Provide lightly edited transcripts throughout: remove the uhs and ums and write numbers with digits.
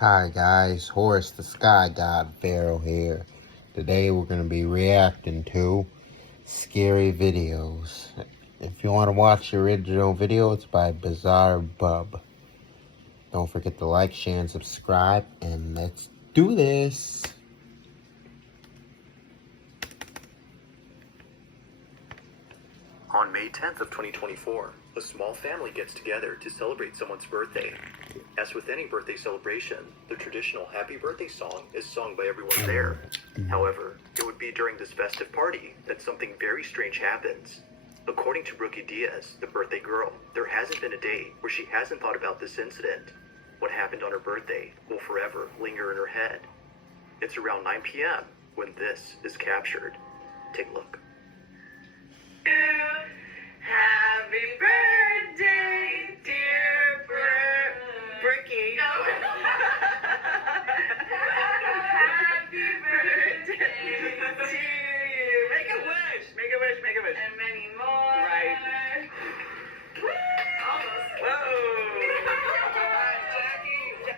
Hi guys, Horus the Sky God Pharaoh here. Today we're going to be reacting to scary videos. If you want to watch the original video, it's by Bizarre Bub. Don't forget to like, share, and subscribe, and let's do this. On May 10th of 2024, a small family gets together to celebrate someone's birthday. As with any birthday celebration, the traditional happy birthday song is sung by everyone there. However, it would be during this festive party that something very strange happens. According to Brookie Diaz, the birthday girl, there hasn't been a day where she hasn't thought about this incident. What happened on her birthday will forever linger in her head. It's around 9 p.m. when this is captured. Take a look. Happy birthday, dear Brookie. No. Happy birthday to you. Make a wish. Make a wish. Make a wish. And many more. Right. Almost. Whoa. All right, Jackie.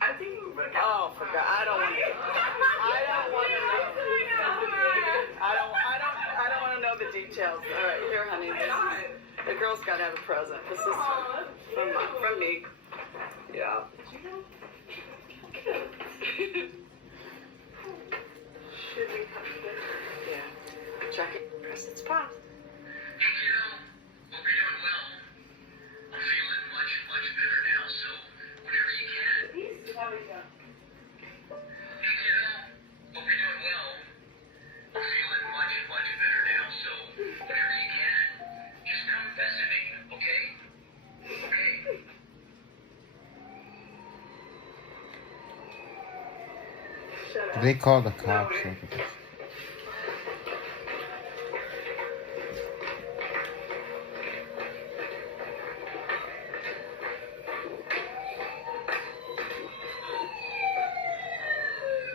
I think we were. Oh, forgot. I don't want to. I don't want to know the details. All right, here, honey. The girl's got to have a present. This is from me. Yeah. Should we have it? Yeah. Check it. Press its pause. Hey, kiddo. Hope you're doing well. I'm feeling much better now, so whenever you can. How we go? Hey, kiddo. Hope you're doing well. I'm feeling much better now, so whenever you can, just come visit me, okay? Okay. Shut up. They call the cops. Look at this.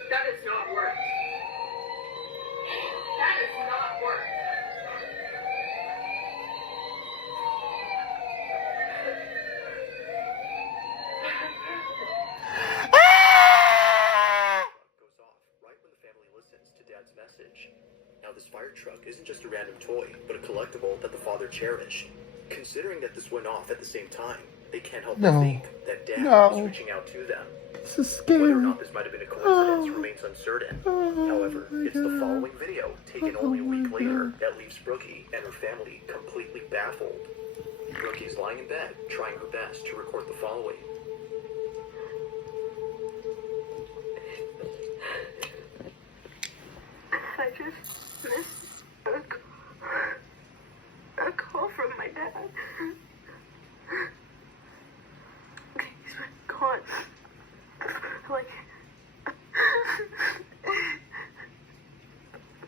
That is not work. That is not work. Goes off right when the family listens to Dad's message. Now this fire truck isn't just a random toy, but a collectible that the father cherished. Considering that this went off at the same time, they can't help but think that Dad was reaching out to them. This is Whether or scary. not this might have been a coincidence remains uncertain. However, it's the following video, taken only a week later, that leaves Brookie and her family completely baffled. Brookie's lying in bed, trying her best to record the following. I just missed a call from my dad. He's been gone. Like,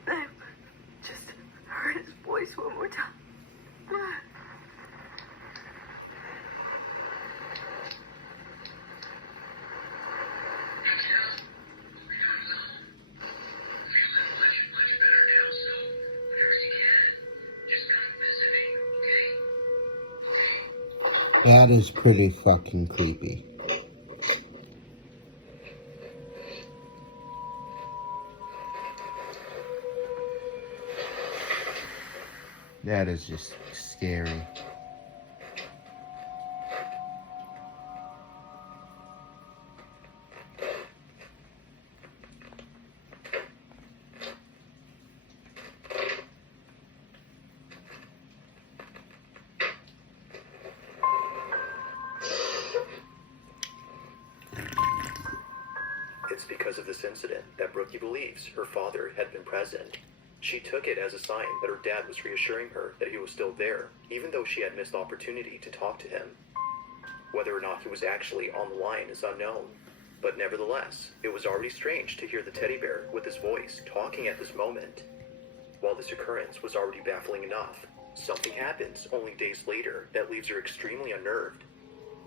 I just heard his voice one more time. Hey, kiddo. Hope you're doing well. I'm feeling much better now, so whenever you can, just come visit me, okay? That is pretty fucking creepy. That is just scary. It's because of this incident that Brookie believes her father had been present. She took it as a sign that her dad was reassuring her that he was still there, even though she had missed the opportunity to talk to him. Whether or not he was actually on the line is unknown, but nevertheless, it was already strange to hear the teddy bear with his voice talking at this moment. While this occurrence was already baffling enough, something happens only days later that leaves her extremely unnerved.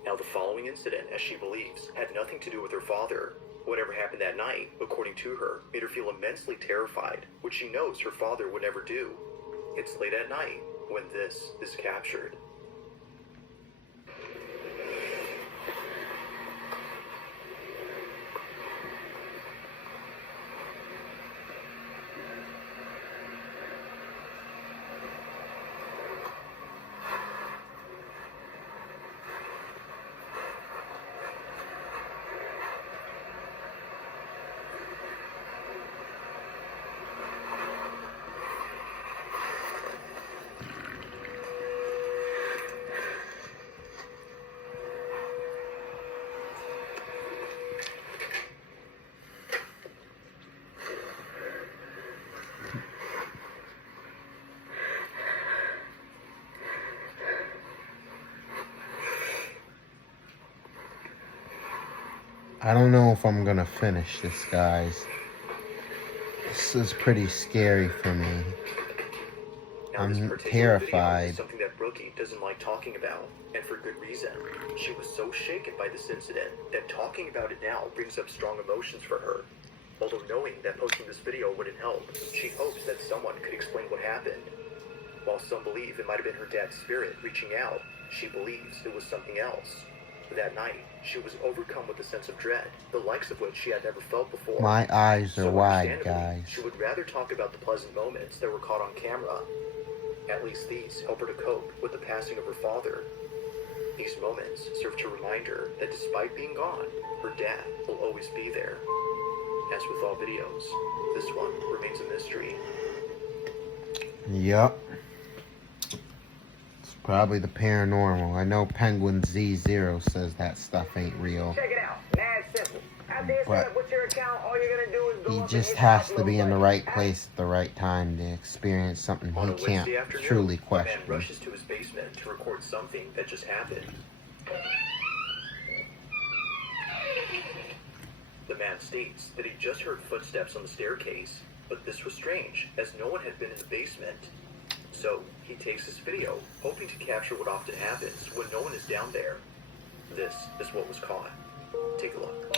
Now the following incident, as she believes, had nothing to do with her father. Whatever happened that night, according to her, made her feel immensely terrified, which she knows her father would never do. It's late at night when this is captured. I don't know if I'm gonna finish this, guys. This is pretty scary for me. Now, this I'm particular terrified. video is something that Brookie doesn't like talking about, and for good reason. She was so shaken by this incident that talking about it now brings up strong emotions for her. Although knowing that posting this video wouldn't help, she hopes that someone could explain what happened. While some believe it might have been her dad's spirit reaching out, she believes it was something else. That night, she was overcome with a sense of dread, the likes of which she had never felt before. My eyes are So wide, understandably, guys. she would rather talk about the pleasant moments that were caught on camera. At least these help her to cope with the passing of her father. These moments serve to remind her that despite being gone, her dad will always be there. As with all videos, this one remains a mystery. Yup. It's probably the paranormal. I know Penguin Z0 says that stuff ain't real. Check it out. Mad simple. After you But set up with your account, all you're gonna do is go he up just and has hit to be in the upload right button. place at the right time to experience something On he a can't Wednesday afternoon, truly a man question. rushes to his basement to record something that just happened. The man states that he just heard footsteps on the staircase, but this was strange, as no one had been in the basement. So, he takes this video, hoping to capture what often happens when no one is down there. This is what was caught. Take a look.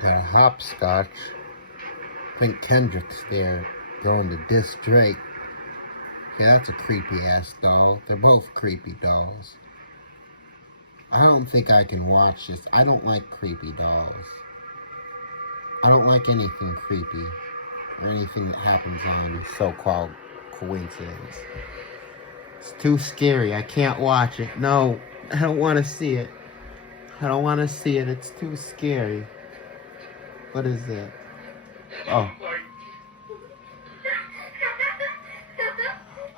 Got a hopscotch. I think Kendrick's there going to diss Drake. Yeah, that's a creepy ass doll. They're both creepy dolls. I don't think I can watch this. I don't like creepy dolls. I don't like anything creepy or anything that happens on so-called coincidence. It's too scary. I can't watch it. No, I don't want to see it. I don't want to see it. It's too scary. What is that? Oh.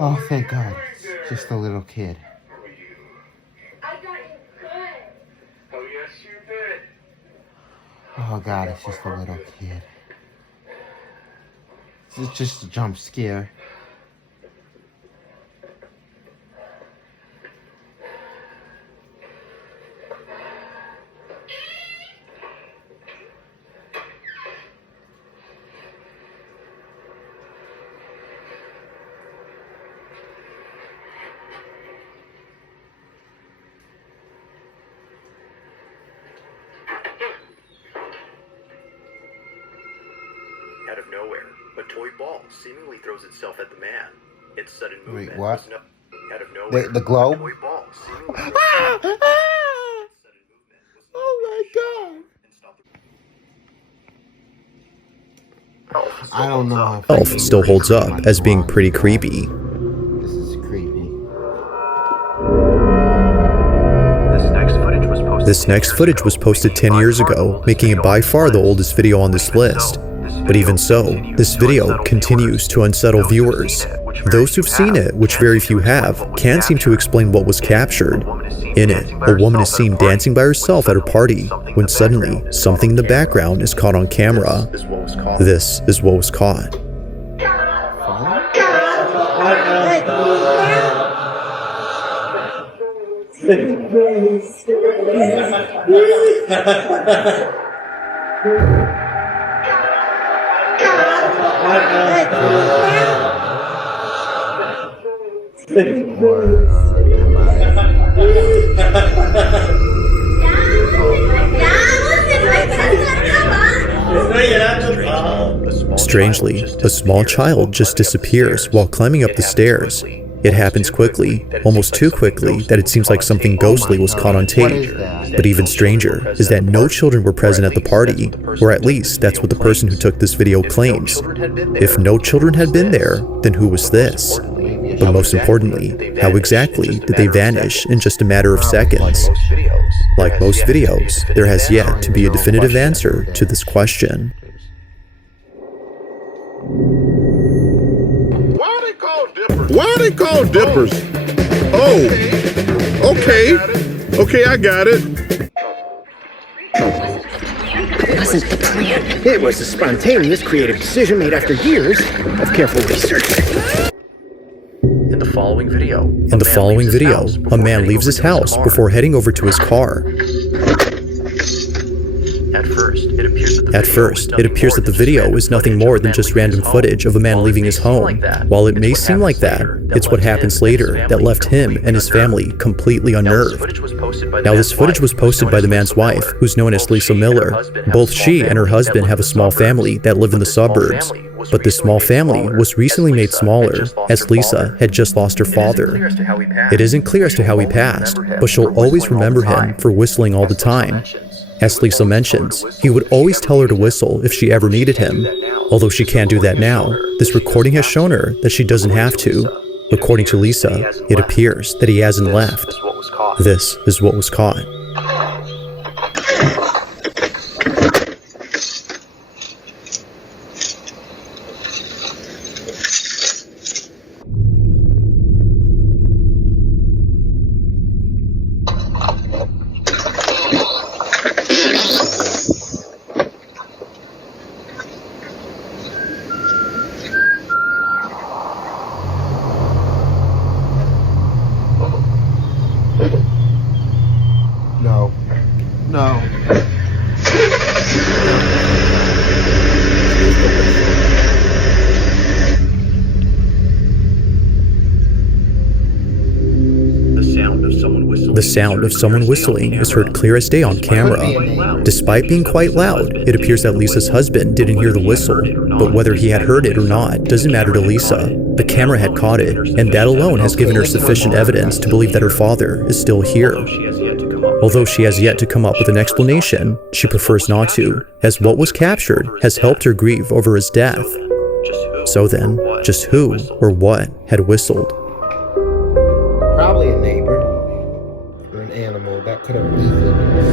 Oh, thank God. It's just a little kid. I got it good. Oh, yes, you did. Oh, God, it's just a little kid. It's just a jump scare. Out of nowhere, a toy ball seemingly throws itself at the man. Its sudden movement Wait, what? was out of nowhere. The globe? A toy ball seemingly throws Ah! itself at the man. Ah! Its sudden movement was Oh my God. and stopped the- I don't know. Elf still holds up as being pretty creepy. This is creepy. This next footage was posted 10 years ago, making it by far the oldest video on this list. But even so, this video continues to unsettle viewers. Those who've seen it, which very few have, can't seem to explain what was captured. In it, a woman is seen dancing by herself at a party, when suddenly, something in the background is caught on camera. This is what was caught. Strangely, a small child just disappears while climbing up the stairs. It happens quickly, almost too quickly, that it seems like something ghostly was caught on tape. But even stranger is that no children were present at the party, or at least that's what the person who took this video claims. If no children had been there, then who was this? But most importantly, how exactly did they vanish in just a matter of seconds? Like most videos, there has yet to be a definitive answer to this question. Why are they called dippers? Oh, okay. Okay, I got it. It wasn't the plan. It was a spontaneous, creative decision made after years of careful research. In the following video, a man leaves his house before heading over to his car. At first, it appears that the video is nothing more than just random footage of a man leaving his home. While it may seem like that, it's what happens later that left him and his family completely unnerved. Now, this footage was posted by the man's wife, who's known as Lisa Miller. Both she and her husband have a small family that live in the suburbs. But this small family was recently made smaller, as Lisa had just lost her father. It isn't clear as to how he passed, but she'll always remember him for whistling all the time. As Lisa mentions, he would always tell her to whistle if she ever needed him. Although she can't do that now, this recording has shown her that she doesn't have to. According to Lisa, it appears that he hasn't left. This is what was caught. No. The sound of someone whistling is heard clear as day on camera. Despite being quite loud, it appears that Lisa's husband didn't hear the whistle, but whether he had heard it or not doesn't matter to Lisa. The camera had caught it, and that alone has given her sufficient evidence to believe that her father is still here. Although she has yet to come up with an explanation, she prefers not to, as what was captured has helped her grieve over his death. So then, just who or what had whistled? Probably a neighbor or an animal that could have easily been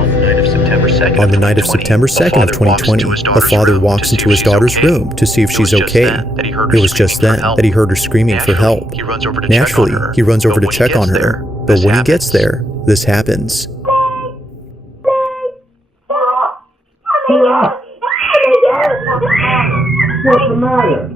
On the night of September 2nd, On the night of September 2nd of 2020, a father walks into his daughter's room to see if she's okay. It was just then that he heard her screaming for help. Naturally, he runs over to check on her, but when he gets there, this happens. What's the matter?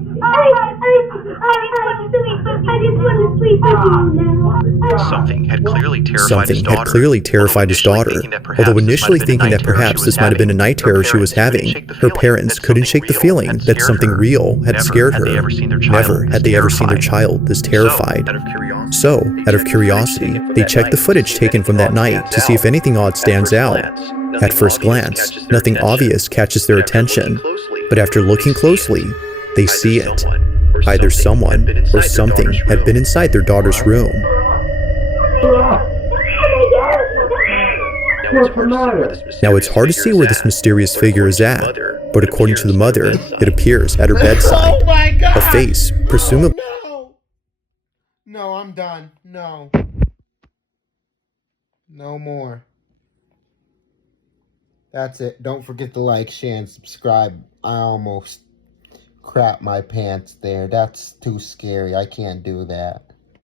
Something had clearly terrified his daughter. Although initially thinking that perhaps this might have been a night terror she was having, her parents couldn't shake the feeling that something real had scared her. Never had they ever seen their child this terrified. So, out of curiosity, they checked the footage taken from that night to see if anything odd stands out. At first glance, nothing obvious catches their attention, but after looking closely, they see it. Either someone or something had been inside their daughter's room. Now it's hard to see where this mysterious figure is at, but according to the mother, it appears at her bedside. Oh my God! A face, presumably. No, I'm done. No. No more. That's it. Don't forget to like, share, and subscribe. I almost crap my pants there. That's too scary. I can't do that.